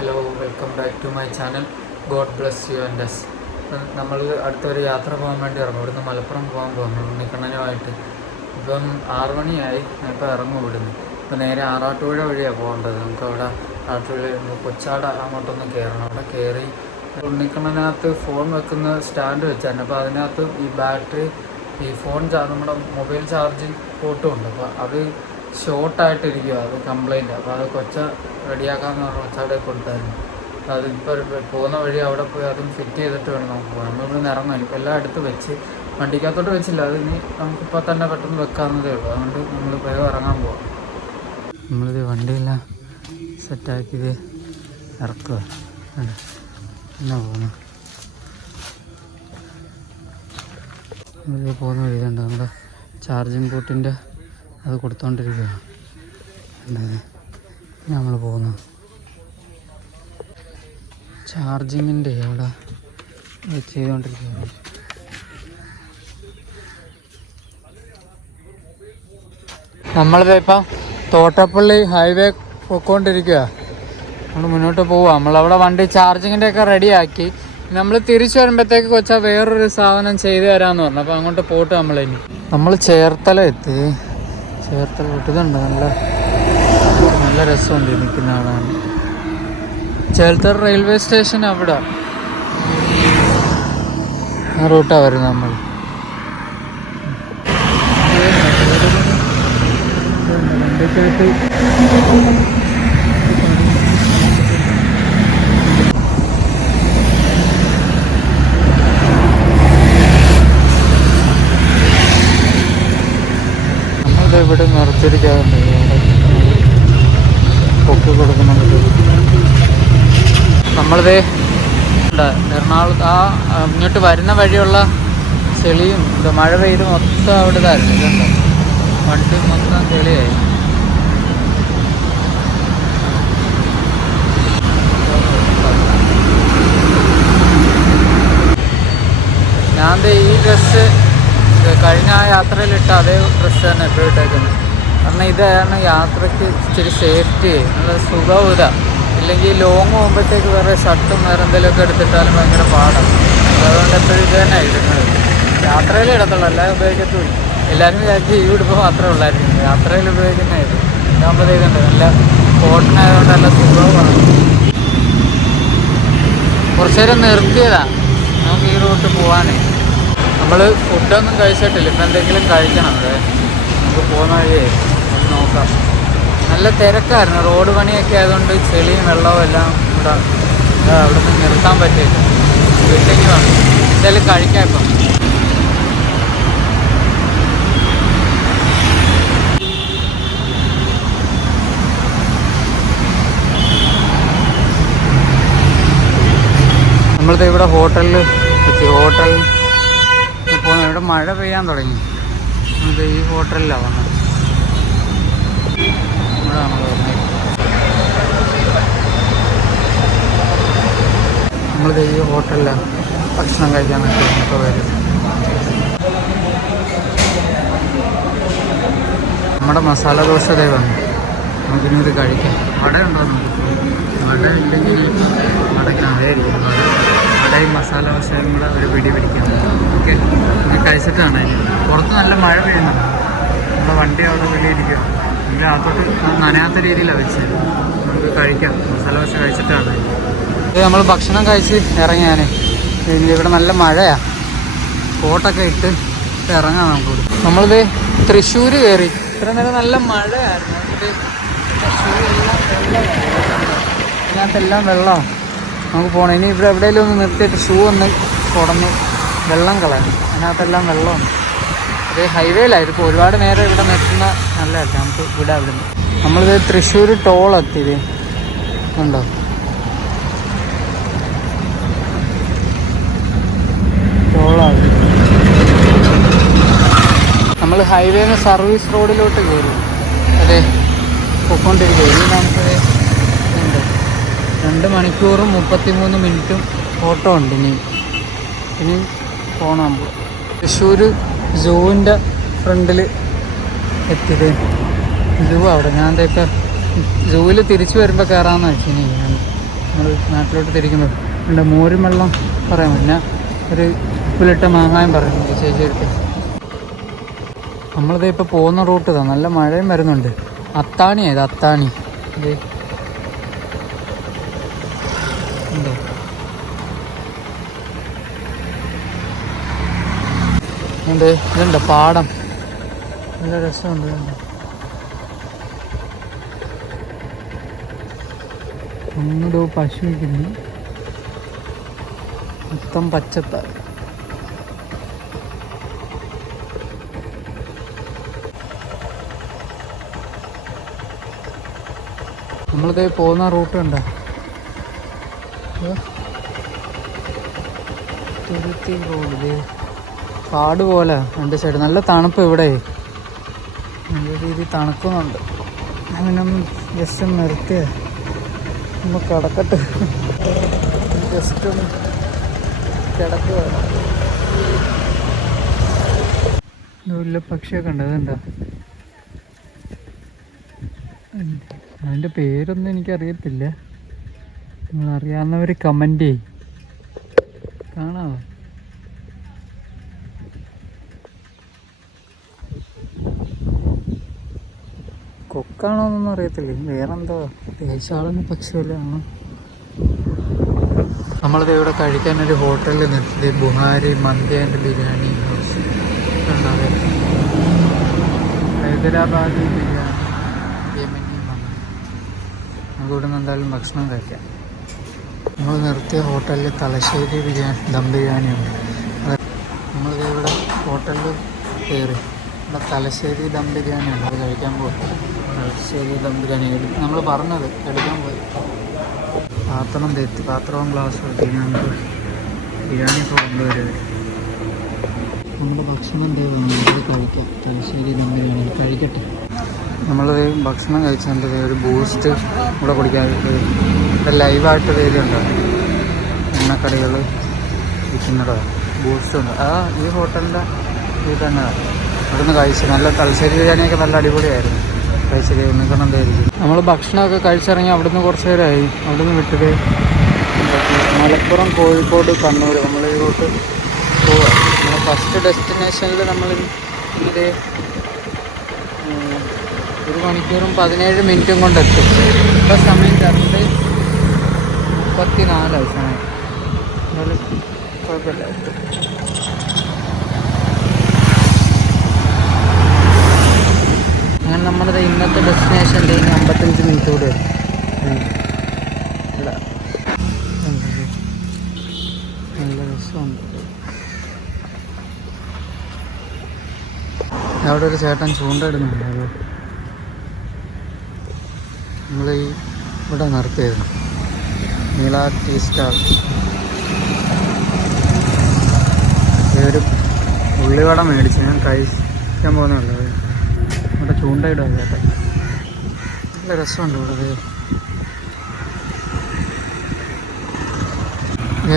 Hello, welcome back to my channel. God bless you and us. നമ്മൾ അടുത്തൊരു യാത്ര പോകാൻ വേണ്ടി ഇറങ്ങും. ഇവിടുന്ന് മലപ്പുറം പോകാൻ പോകുന്നു ഉണ്ണിക്കണ്ണനുമായിട്ട്. ഇപ്പം 6 മണിയായി. ഇപ്പോൾ ഇറങ്ങും ഇവിടുന്ന്. ഇപ്പോൾ നേരെ ആറാട്ടുപുഴ വഴിയാണ് പോകേണ്ടത്. നമുക്ക് അവിടെ ആറാട്ടുപുഴ കൊച്ചാട് അങ്ങോട്ടൊന്ന് കയറണം. അവിടെ കയറി ഉണ്ണിക്കണ്ണനകത്ത് ഫോൺ വെക്കുന്ന സ്റ്റാൻഡ് വെച്ചായിരുന്നു. അപ്പോൾ അതിനകത്ത് ഈ ബാറ്ററി, ഈ ഫോൺ നമ്മുടെ മൊബൈൽ ചാർജിങ് പോർട്ടും ഉണ്ട്. അപ്പോൾ അത് ഷോർട്ടായിട്ടിരിക്കുക, അത് കംപ്ലൈൻറ്റ്. അപ്പോൾ അത് റെഡിയാക്കാമെന്ന് പറഞ്ഞാൽ കൊച്ചാടെ കൊടുത്തായിരുന്നു. അപ്പോൾ അതിപ്പോൾ പോകുന്ന വഴി അവിടെ പോയി അതും ഫിറ്റ് ചെയ്തിട്ട് വേണം നമുക്ക് പോകാം. നമ്മളിവിടെ ഇറങ്ങാൻ ഇപ്പോൾ എല്ലാം എടുത്ത് വെച്ച് വണ്ടിക്കകത്തോട്ട് വെച്ചില്ല. അത് ഇനി നമുക്കിപ്പോൾ തന്നെ പെട്ടെന്ന് വെക്കാവുന്നതേ ഉള്ളൂ. അതുകൊണ്ട് നമ്മൾ വേഗം ഇറങ്ങാൻ പോകാം. നമ്മളിത് വണ്ടിയെല്ലാം സെറ്റാക്കിയത് ഇറക്കുക. എന്നാ പോകുന്നു പോകുന്ന വഴിയുണ്ട്. നമ്മുടെ ചാർജിങ് പോർട്ടിൻ്റെ അത് കൊടുത്തോണ്ടിരിക്കുകയാണ്. നമ്മൾ പോകുന്നു ചാർജിങ്ങിൻ്റെ അവിടെ ചെയ്തുകൊണ്ടിരിക്കുകയാണ്. നമ്മളിത് ഇപ്പം തോട്ടപ്പള്ളി ഹൈവേ പോയിക്കൊണ്ടിരിക്കുക. നമ്മൾ മുന്നോട്ട് പോവുക. നമ്മളവിടെ വണ്ടി ചാർജിങ്ങിൻ്റെ ഒക്കെ റെഡിയാക്കി. നമ്മൾ തിരിച്ചു വരുമ്പോഴത്തേക്ക് കൊച്ചാൽ വേറൊരു സാധനം ചെയ്തു തരാമെന്ന് പറഞ്ഞു. അപ്പോൾ അങ്ങോട്ട് പോയിട്ട് നമ്മൾ ചേർത്തല എത്തി. ചേർത്തല വിട്ടതുണ്ട്. നല്ല രസമുണ്ട് നിൽക്കുന്ന ആളാണ്. ചേർത്തല റെയിൽവേ സ്റ്റേഷൻ അവിടെ ആ റൂട്ടാണ് വരുന്നത്. നമ്മൾ ഇവിടെ നിർത്തിയിരിക്കാറുണ്ട്. പൊക്കി കൊടുക്കുന്നുണ്ട്. നമ്മളിത് എറണാകുളത്ത് ഇങ്ങോട്ട് വരുന്ന വഴിയുള്ള ചെളിയും മഴ പെയ്ത് മൊത്തം അവിടെ ഇതായിരുന്നു. ഇതുണ്ട്, വണ്ടി മൊത്തം ചെളിയായി. ഞാൻ ഈ ഡ്രസ്സ് കഴിഞ്ഞ യാത്രയിലിട്ട അതേ ഡ്രസ്സ് തന്നെ എപ്പോഴും ഇട്ടേക്കുന്നത്. കാരണം ഇതാണ് യാത്രയ്ക്ക് ഇച്ചിരി സേഫ്റ്റി, നല്ല സുഖവും ഇതാ. ഇല്ലെങ്കിൽ ലോങ് പോകുമ്പോഴത്തേക്ക് വേറെ ഷർട്ടും വേറെ എന്തെങ്കിലുമൊക്കെ എടുത്തിട്ടാലും ഭയങ്കര പാടാണ്. അതുകൊണ്ട് എപ്പോഴും ഇത് തന്നെ ഇടുന്നത്. യാത്രയിൽ ഇടത്തുള്ളൂ, എല്ലാം ഉപയോഗിക്കത്തുമില്ല. എല്ലാവരും വിചാരിച്ച് ഈ ഉടുപ്പ് മാത്രമേ ഉള്ളായിരിക്കും. യാത്രയിൽ ഉപയോഗിക്കുന്ന ഇതാകുമ്പോഴത്തേക്കുണ്ട് നല്ല കോട്ടനായതുകൊണ്ട് നല്ല സുഖവുമാണ്. കുറച്ചു നേരം നിർത്തിയതാണ് നമുക്ക് ഈ റൂട്ട് പോകാനേ. നമ്മൾ ഫുഡൊന്നും കഴിച്ചിട്ടില്ല. ഇപ്പം എന്തെങ്കിലും കഴിക്കണം. അതെ, നമുക്ക് പോകുന്ന വഴിയേ ഒന്ന് നോക്കാം. നല്ല തിരക്കായിരുന്നു. റോഡ് പണിയൊക്കെ ആയതുകൊണ്ട് ചെളിയും വെള്ളവും എല്ലാം ഇവിടെ അവിടെ നിന്ന് നിർത്താൻ പറ്റില്ല. വീട്ടിലേക്ക് വേണം എന്തായാലും കഴിക്കാം. ഇപ്പം നമ്മളിത് ഇവിടെ ഹോട്ടലിൽ എത്തി. ഹോട്ടലിൽ പോകുന്ന ഇവിടെ മഴ പെയ്യാൻ തുടങ്ങി. നമ്മളിത് ഈ ഹോട്ടലിലാണ് വന്നത്. ഇവിടെയാണ് പറഞ്ഞത്. നമ്മളിത് ഈ ഹോട്ടലിലാണ് ഭക്ഷണം കഴിക്കാനൊക്കെ നമുക്ക് വരും. നമ്മുടെ മസാല ദോശ ദേ വന്നു. നമുക്കിനി ഇത് കഴിക്കാം. വട ഉണ്ടോ? വട ഇല്ലെങ്കിൽ വടയ്ക്ക് അതേയിരിക്കും. വടയും മസാല ദോശയും കൂടെ ഒരു പിടി പിടിക്കുന്നത്. ഓക്കെ, ഞാൻ കഴിച്ചിട്ടാണ്. പുറത്ത് നല്ല മഴ പെയ്യുന്നുണ്ട്. നമ്മുടെ വണ്ടി അവിടെ വെളിയിരിക്കുക. എങ്കിലും അകത്തോട്ട് നനയാത്ത രീതിയിലാണ് വെച്ചത്. നമുക്ക് കഴിക്കാം. മസാല ദോശ കഴിച്ചിട്ടാണ് ഇത്. നമ്മൾ ഭക്ഷണം കഴിച്ച് ഇറങ്ങിയാൽ ഇവിടെ നല്ല മഴയാണ്. കോട്ടൊക്കെ ഇട്ട് ഇറങ്ങാം നമുക്കിവിടെ. നമ്മളിത് തൃശ്ശൂർ കയറി. ഇത്ര നേരം നല്ല മഴയായിരുന്നു. ഇതിനകത്തെല്ലാം വെള്ളമാണ്. നമുക്ക് പോകണം. ഇനി ഇവിടെ എവിടെയെങ്കിലും ഒന്ന് നിർത്തിയിട്ട് ഷൂ ഒന്ന് കുടന്ന് വെള്ളം കളയണം. അതിനകത്തെല്ലാം വെള്ളമാണ്. ഇത് ഹൈവേയിലായിരുന്നു. ഇപ്പോൾ ഒരുപാട് നേരം ഇവിടെ നിർത്തുന്ന നല്ലതല്ല. നമുക്ക് ഇവിടെ അവിടെ നിന്ന് നമ്മളിത് തൃശ്ശൂർ ടോളെത്തിയത് ഉണ്ടോ? ടോളാണ്. നമ്മൾ ഹൈവേന്ന് സർവീസ് റോഡിലോട്ട് കയറി. അതെ, പൊയ്ക്കൊണ്ടിരിക്കുക. ഇനി നമുക്ക് ഉണ്ട് 2 മണിക്കൂറും 33 മിനിറ്റും ഓട്ടോ ഉണ്ട്. ഇനി പോകണം. തൃശ്ശൂർ സൂവിൻ്റെ ഫ്രണ്ടിൽ എത്തിയത്. സൂ അവിടെ ഞാൻ ഇപ്പം സൂവിൽ തിരിച്ചു വരുമ്പോൾ കയറാമെന്ന് വെച്ചിനി. നമ്മൾ നാട്ടിലോട്ട് തിരിക്കുന്നത്. എൻ്റെ മോരും വെള്ളം പറയാം, പിന്നെ ഒരു ഉപ്പിലിട്ട മാങ്ങായും പറയുന്നു ചേച്ചി എടുത്ത്. നമ്മളിത് ഇപ്പോൾ പോകുന്ന റൂട്ട് ഇതാ, നല്ല മഴയും വരുന്നുണ്ട്. അത്താണിയായത്, അത്താണി ഇത് ഉണ്ടോ? ഉണ്ട്, ഇതുണ്ട് പാടം, നല്ല രസമുണ്ട്. ഇതുണ്ട് അങ്ങോട്ട് പശു വയ്ക്കുന്നു, മൊത്തം പച്ചപ്പാണ്. നമ്മളിത് പോകുന്ന റൂട്ട് ഉണ്ടോ? തുരുത്തി റോഡ്, കാട് പോലെ രണ്ട് സൈഡ്. നല്ല തണുപ്പ് ഇവിടെ, നല്ല രീതിയിൽ തണുക്കുന്നുണ്ട്. അങ്ങനെ ജസ്റ്റ് ഒന്ന് നിർത്തിയ ഒന്ന് കിടക്കട്ടെ, ജസ്റ്റ് ഒന്ന് കിടക്കുക. വലിയ പക്ഷിയൊക്കെ ഉണ്ട്, അതുണ്ടോ? അതിൻ്റെ പേരൊന്നും എനിക്കറിയത്തില്ല, നിങ്ങളറിയാവുന്നവർ കമൻ്റ് ചെയ്യും. കാണാമോ? കൊക്കാണോ എന്നൊന്നും അറിയത്തില്ല, വേറെന്തോ ദേശാളന പക്ഷിയല്ലാണ്. നമ്മളിത് ഇവിടെ കഴിക്കാനൊരു ഹോട്ടലിൽ നിർത്തി, ബുഹാരി മന്തി ആൻഡ് ബിരിയാണി ഹൗസ്. ഹൈദരാബാദി ബിരിയാണി, യമനി മന്തി. നമുക്ക് ഇവിടെ നിന്ന് എന്തായാലും ഭക്ഷണം കഴിക്കാം. നമ്മൾ നിർത്തിയ ഹോട്ടലിൽ തലശ്ശേരി ബിരിയാണി, ദം ബിരിയാണി ഉണ്ട്. നമ്മളിത് ഇവിടെ ഹോട്ടലിൽ കയറി, ഇവിടെ തലശ്ശേരി ദം ബിരിയാണി ഉണ്ട്, അത് കഴിക്കാൻ പോകും. തലശ്ശേരി ദം ബിരിയാണി നമ്മൾ പറഞ്ഞത് എടുക്കാൻ പോയി. പാത്രം തെറ്റി, പാത്രവും ഗ്ലാസ്സും എത്തി. നമുക്ക് ബിരിയാണി ഇപ്പോൾ കൊണ്ടുവരുന്നത്. നമ്മുടെ ഭക്ഷണം ഇത് കഴിക്കാം, തലശ്ശേരി ദം ബിരിയാണി കഴിക്കട്ടെ. നമ്മളത് ഭക്ഷണം കഴിച്ചതിൻ്റെ ഒരു ബൂസ്റ്റ് ഇവിടെ കുടിക്കാൻ ഇവിടെ ലൈവായിട്ട് വരുന്നുണ്ട്. എണ്ണക്കടികൾ വിൽക്കുന്നുണ്ടോ, ബൂസ്റ്റ് ഉണ്ട്. ഈ ഹോട്ടലിൻ്റെ ഇത് തന്നെ ഇവിടുന്ന് കഴിച്ചു. നല്ല തലശ്ശേരി ബിരിയാണിയൊക്കെ നല്ല അടിപൊളിയായിരുന്നു. കഴിച്ചത് ഒന്നിക്കണം എന്തായിരിക്കും. നമ്മൾ ഭക്ഷണമൊക്കെ കഴിച്ചിറങ്ങി അവിടുന്ന് കുറച്ച് നേരമായി. അവിടുന്ന് വിട്ടത് മലപ്പുറം, കോഴിക്കോട്, കണ്ണൂർ നമ്മൾ ഈ റൂട്ട് പോവാം. നമ്മൾ ഫസ്റ്റ് ഡെസ്റ്റിനേഷനിൽ നമ്മൾ ഇത് 1 മണിക്കൂറും 17 മിനിറ്റും കൊണ്ടെത്തും. ഇപ്പോൾ സമയം 2:34 സമയം. എന്നാലും കുഴപ്പമില്ല, എത്തും. അങ്ങനെ നമ്മുടെ ഇന്നത്തെ ഡെസ്റ്റിനേഷൻ്റെ 55 മിനിറ്റ് കൂടെ വരും. നല്ല രസമുണ്ട്. അവിടെ ഒരു ചേട്ടൻ ചൂണ്ടയിടുന്നുണ്ട്. അത് നമ്മൾ ഇവിടെ നിർത്തിയത് നീല ടീ സ്റ്റാൾ. ഒരു ഉള്ളിവട മേടിച്ച് ഞാൻ കഴിക്കാൻ പോകുന്നുള്ളൂ. ഇവിടെ ചൂണ്ടയിടുക ചേട്ടൻ, നല്ല രസമുണ്ട് ഇവിടെ.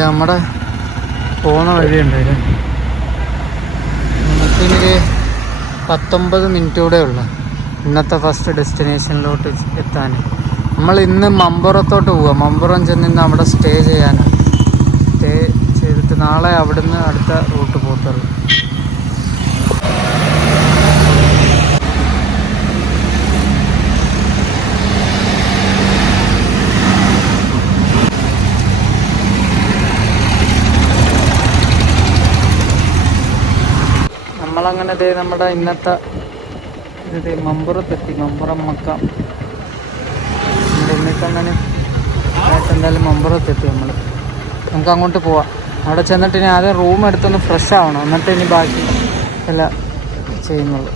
നമ്മുടെ പോകുന്ന വഴിയുണ്ടായില്ലേ, നമുക്കിനി 19 മിനിറ്റ് കൂടെ ഉള്ളു ഇന്നത്തെ ഫസ്റ്റ് ഡെസ്റ്റിനേഷനിലോട്ട് എത്താൻ. നമ്മൾ ഇന്ന് മമ്പുറത്തോട്ട് പോവാം. മമ്പുറം ചെന്ന് അവിടെ സ്റ്റേ ചെയ്യാനാണ്. സ്റ്റേ ചെയ്തിട്ട് നാളെ അവിടുന്ന് അടുത്ത റൂട്ട് പോകത്തുള്ളൂ. നമ്മളങ്ങനെ നമ്മുടെ ഇന്നത്തെ ഇത് മമ്പുറത്തെത്തി. മമ്പുറം മക്കാം എന്നിട്ടങ്ങനെ എന്തായാലും മമ്പുറത്തെത്തി. നമുക്ക് അങ്ങോട്ട് പോവാം. അവിടെ ചെന്നിട്ട് ഇനി ആദ്യം റൂം എടുത്തൊന്ന് ഫ്രഷ് ആവണം, എന്നിട്ട് ഇനി ബാക്കി എല്ലാം ചെയ്യുന്നുള്ളൂ.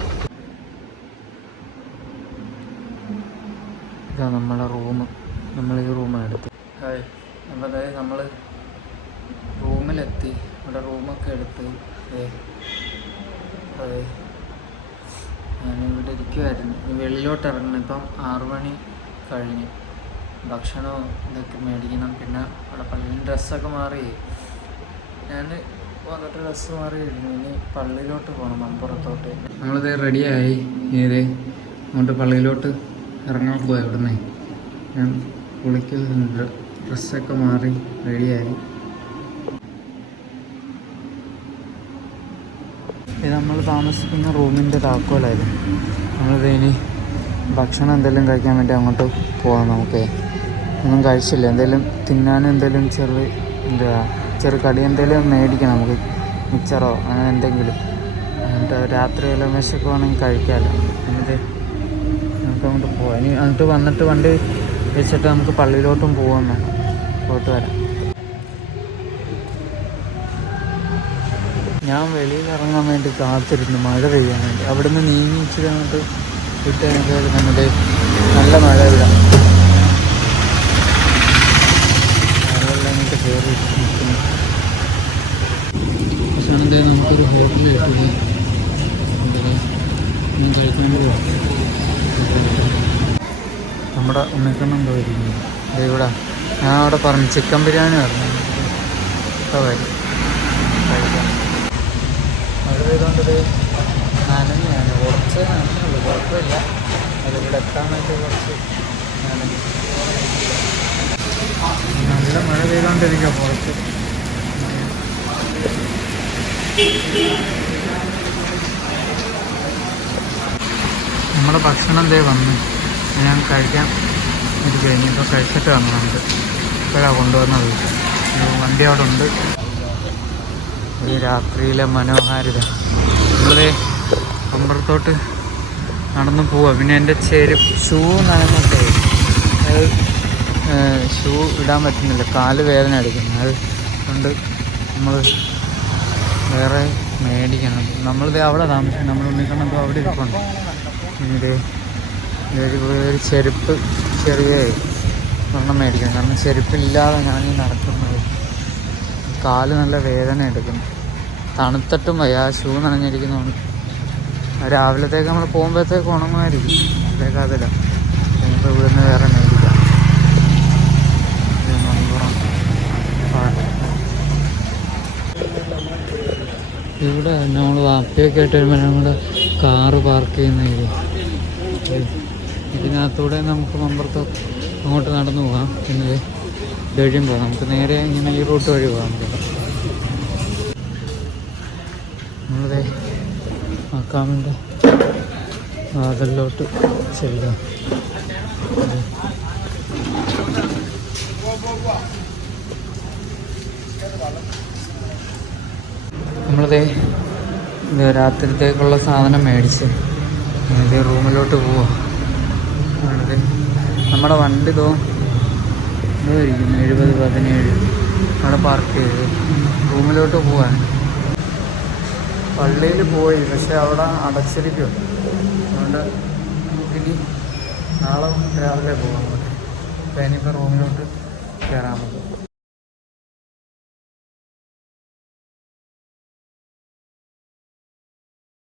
ഇതാ നമ്മളെ റൂം. നമ്മൾ ഈ റൂമാണ് എടുത്ത്. അപ്പോൾ അതായത് നമ്മൾ റൂമിലെത്തി. ഇവിടെ റൂമൊക്കെ എടുത്ത് അതെ ഞാനിവിടെ ഇരിക്കുമായിരുന്നു. വെളിയിലോട്ട് ഇറങ്ങണം. ഇപ്പം 6 മണി കഴിഞ്ഞു. ഭക്ഷണവും ഇതൊക്കെ മേടിക്കണം. പിന്നെ അവിടെ പള്ളിയിൽ ഡ്രസ്സൊക്കെ മാറി ഞാൻ വന്നിട്ട് ഡ്രസ്സ് മാറി കഴിഞ്ഞു. ഇനി പള്ളിയിലോട്ട് പോകണം, മമ്പുറത്തോട്ട്. നമ്മളിത് റെഡിയായി. അങ്ങോട്ട് പള്ളിയിലോട്ട് ഇറങ്ങാൻ പോയി. ഇവിടുന്ന് ഞാൻ കുളിക്കുന്നുണ്ട്. ഡ്രസ്സൊക്കെ മാറി റെഡിയായി. ഇത് നമ്മൾ താമസിക്കുന്ന റൂമിൻ്റെ താക്കോലായിരുന്നു. നമ്മളിത് ഇനി ഭക്ഷണം എന്തെങ്കിലും കഴിക്കാൻ വേണ്ടി അങ്ങോട്ട് പോകാം. നമുക്ക് ഒന്നും കഴിച്ചില്ല. എന്തെങ്കിലും തിന്നാനും എന്തെങ്കിലും ചെറു കടി എന്തെങ്കിലും മേടിക്കണം നമുക്ക്, മിച്ചറോ അങ്ങനെ എന്തെങ്കിലും. എന്നിട്ട് രാത്രി വല്ല വിശക്കുവാണെങ്കിൽ കഴിക്കാമല്ലോ. എന്നിട്ട് നമുക്ക് അങ്ങോട്ട് പോകാം. ഇനി എന്നിട്ട് വന്നിട്ട് വണ്ടി വെച്ചിട്ട് നമുക്ക് പള്ളിയിലോട്ടും പോകാൻ വേണം. പോയിട്ട് വരാം. ഞാൻ വെളിയിൽ ഇറങ്ങാൻ വേണ്ടി കാത്തിരുന്നു മഴ പെയ്യാൻ വേണ്ടി. അവിടെ നിന്ന് നീങ്ങി ഇച്ചിരി അങ്ങോട്ട് വിട്ട് നമ്മുടെ നല്ല മഴ ഇടാം. മഴവെള്ളം അങ്ങോട്ട് കയറി നിൽക്കുന്നു. അവസാനം നമുക്കൊരു ഹോട്ടലിൽ കിട്ടുക കഴിക്കാൻ വേണ്ടി നമ്മുടെ ഉണ്ണിക്കണ്ണം പോയിരിക്കുന്നു. ഇവിടെ ഞാൻ അവിടെ പറഞ്ഞു ചിക്കൻ ബിരിയാണി പറഞ്ഞു. കാര്യം കഴിക്കാം. മഴ പെയ്തുകൊണ്ടത് നനഞ്ഞാണ്, കുറച്ച് നനഞ്ഞുള്ളൂ, കുഴപ്പമില്ല. അതിവിടെ എത്താനായിട്ട് കുറച്ച് നനഞ്ഞു. നല്ല മഴ പെയ്തുകൊണ്ടിരിക്കുക പുറത്ത്. നമ്മുടെ ഭക്ഷണം വന്നു. ഞാൻ കഴിക്കാൻ ഇരിക്കുക. ഇനിയിപ്പോൾ കഴിച്ചിട്ട് വന്നു. നമുക്ക് ഇപ്പോഴാണ് കൊണ്ടുവന്നത്. വണ്ടി അവിടെ ഉണ്ട്. ഈ രാത്രിയിലെ മനോഹാരിത. നമ്മളത് അമ്പലത്തോട്ട് നടന്നു പോവുക. പിന്നെ എൻ്റെ ഷൂ നനഞ്ഞിട്ടേ അത് ഷൂ ഇടാൻ പറ്റുന്നില്ല, കാല് വേദന എടുക്കുന്നു. അത് കൊണ്ട് നമ്മൾ വേറെ മേടിക്കണം. നമ്മളിത് അവിടെ താമസിക്കും. നമ്മൾ ഉണ്ണിക്കണ്ണപ്പോൾ അവിടെ ഇരിപ്പുണ്ട്. ഇത് ഒരു ചെരുപ്പ് ചെറിയ ഒരെണ്ണം മേടിക്കണം. കാരണം ചെരുപ്പില്ലാതെ ഞാനീ നടക്കുന്നത്. കാല് നല്ല വേദന എടുക്കുന്നു. തണുത്തിട്ടും വയ്യ. ആ ഷൂ നനഞ്ഞിരിക്കുന്നതുകൊണ്ട് രാവിലത്തേക്ക് നമ്മൾ പോകുമ്പോഴത്തേക്ക് ഉണങ്ങുമായിരിക്കും. അതിലേക്ക് അതില്ല. നമുക്ക് ഇവിടുന്ന് വേറെ മേടിക്കാം. ഇവിടെ നമ്മൾ വാപ്പയൊക്കെ ആയിട്ട് വരുമ്പോൾ നമ്മുടെ കാറ് പാർക്ക് ചെയ്യുന്ന ഇതിനകത്തൂടെ നമുക്ക് മമ്പുറത്ത് അങ്ങോട്ട് നടന്നു പോകാം. പിന്നെ ഇതുവഴിയും പോകാം. നമുക്ക് നേരെ ഇങ്ങനെ ഈ റൂട്ട് വഴി പോകാം. നമ്മളത് മക്കാമിൻ്റെ വാതിലോട്ട് ചെല്ലുക. നമ്മളത് രാത്രിത്തേക്കുള്ള സാധനം മേടിച്ച് ഇത് റൂമിലോട്ട് പോവാം. നമ്മുടെ വണ്ടി ഇതായിരിക്കും 70-17 അവിടെ പാർക്ക് ചെയ്ത് റൂമിലോട്ട് പോവാൻ. പള്ളിയിൽ പോയി, പക്ഷെ അവിടെ അടച്ചിരിക്കും. അതുകൊണ്ട് നമുക്കിനി നാളെ രാവിലെ പോകാം. അപ്പോൾ ഇനിയിപ്പോൾ റൂമിലോട്ട് കയറാൻ പറ്റും.